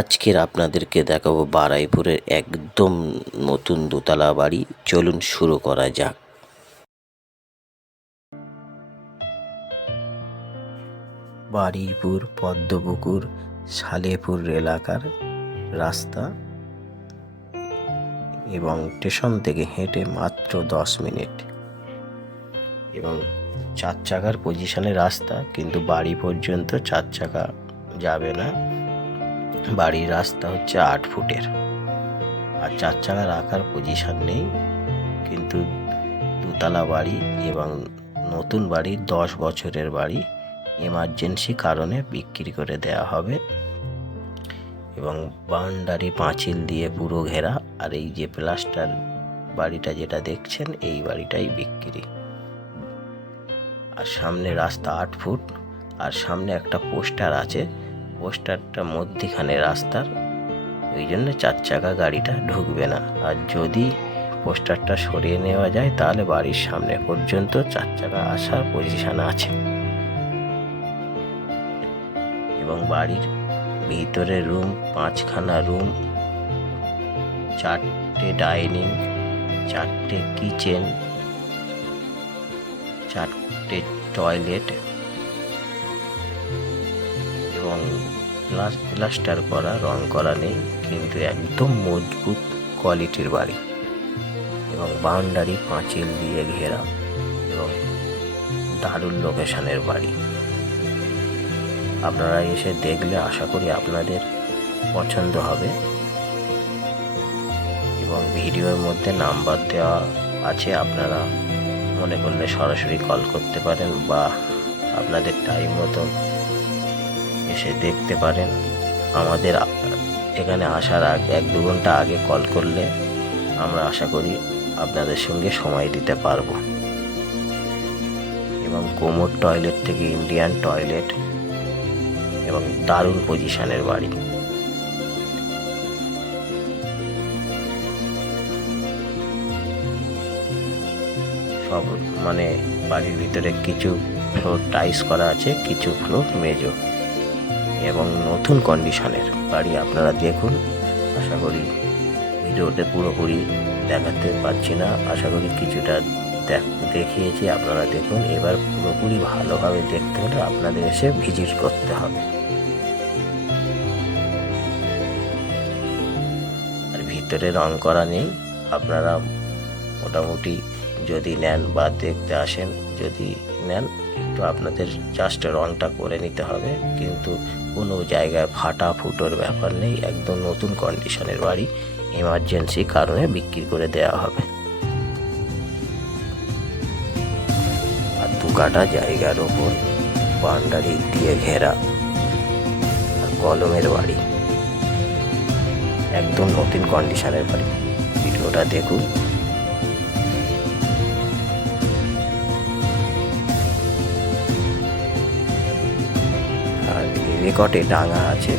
আজকের আপনাদেরকে দেখাবো বারুইপুরের একদম নতুন দোতলা বাড়ি। চলুন শুরু করা যাক। বারুইপুর পদ্মপুকুর সালেপুর এলাকার রাস্তা এবং স্টেশন থেকে হেঁটে মাত্র 10 মিনিট এবং 4 চাকার পজিশনে রাস্তা, কিন্তু বাড়ি পর্যন্ত 4 চাকা যাবে না। বাড়ির রাস্তা হচ্ছে 8 ফুটের, আর 4 চাকা রাখার পজিশন নেই। কিন্তু দোতলা বাড়ি এবং নতুন বাড়ি, 10 বছরের বাড়ি, এমার্জেন্সি কারণে বিক্রি করে দেওয়া হবে। এবং বাউন্ডারি পাঁচিল দিয়ে পুরো ঘেরা। আর এই যে প্লাস্টার বাড়িটা যেটা দেখছেন, এই বাড়িটাই বিক্রি। আর সামনে রাস্তা 8 ফুট, আর সামনে একটা পোস্টার আছে। পোস্টারটা মধ্যিখানে রাস্তার, ওই জন্য 4 চাকা গাড়িটা ঢুকবে না। আর যদি পোস্টারটা সরিয়ে নেওয়া যায় তাহলে বাড়ির সামনে পর্যন্ত 4 চাকা আসার পজিশন আছে। এবং বাড়ির ভিতরে রুম 5খানা রুম, 4টে ডাইনিং, 4টে কিচেন, 4টে টয়লেট এবং প্লাস্টার করা, রং করা নেই, কিন্তু একদম মজবুত কোয়ালিটির বাড়ি এবং বাউন্ডারি পাঁচিল দিয়ে ঘেরা এবং দারুণ লোকেশনের বাড়ি। আপনারা এসে দেখলে আশা করি আপনাদের পছন্দ হবে। এবং ভিডিওর মধ্যে নাম্বার দেওয়া আছে, আপনারা মনে করলে সরাসরি কল করতে পারেন বা আপনাদের টাইম মতো এসে দেখতে পারেন। আমাদের এখানে আসার আগে 1-2 ঘন্টা আগে কল করলে আমরা আশা করি আপনাদের সঙ্গে সময় দিতে পারবো। এবং কোমোড টয়লেট থেকে ইন্ডিয়ান টয়লেট এবং দারুণ পজিশনের বাড়ি। সব মানে বাড়ির ভিতরে কিছু ফ্লোর টাইলস করা আছে, কিছু ফ্লোর মেজো এবং নতুন কন্ডিশনের বাড়ি। আপনারা দেখুন। আশা করি ভিডিওতে পুরোপুরি দেখাতে পারছি না, আশা করি কিছুটা দেখিয়েছি। আপনারা দেখুন। এবার পুরোপুরি ভালোভাবে দেখতে হলে আপনাদের এসে ভিজিট করতে হবে। আর ভিতরে রং করা নেই। আপনারা মোটামুটি যদি নেন বা দেখতে আসেন, যদি নেন একটু আপনাদের জাস্ট রংটা করে নিতে হবে, কিন্তু কোনো জায়গায় ফাটা ফুটোর ব্যাপার নেই। একদম নতুন কন্ডিশনের বাড়ি, এমার্জেন্সি কারণে বিক্রি করে দেওয়া হবে। আর 2 কাঠা জায়গার ওপর বাউন্ডারি দিয়ে ঘেরা আর কলমের বাড়ি, একদম নতুন কন্ডিশনের বাড়ি। ভিডিওটা দেখুন। আর রেকর্ডে ডাঙা আছে।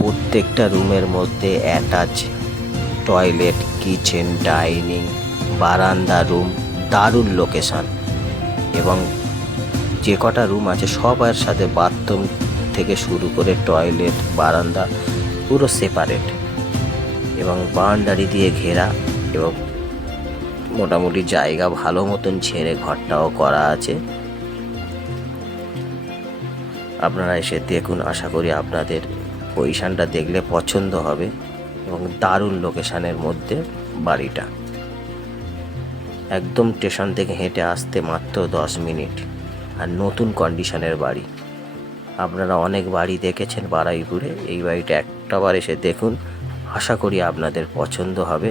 প্রত্যেকটা রুমের মধ্যে অ্যাটাচ টয়লেট, কিচেন, ডাইনিং, বারান্দা রুম, দারুণ লোকেশন। এবং যে কটা রুম আছে সবার সাথে বাথরুম থেকে শুরু করে টয়লেট, বারান্দা পুরো সেপারেট এবং বাউন্ডারি দিয়ে ঘেরা। এবং মোটামুটি জায়গা ভালো মতন ছেড়ে ঘরটাও করা আছে। আপনারা এসে দেখুন। আশা করি আপনাদের পজিশনটা দেখলে পছন্দ হবে এবং দারুণ লোকেশনের মধ্যে বাড়িটা। একদম স্টেশন থেকে হেঁটে আসতে মাত্র 10 মিনিট, আর নতুন কন্ডিশনের বাড়ি। আপনারা অনেক বাড়ি দেখেছেন বারুইপুরে, এই বাড়িটা একটাবার এসে দেখুন। আশা করি আপনাদের পছন্দ হবে।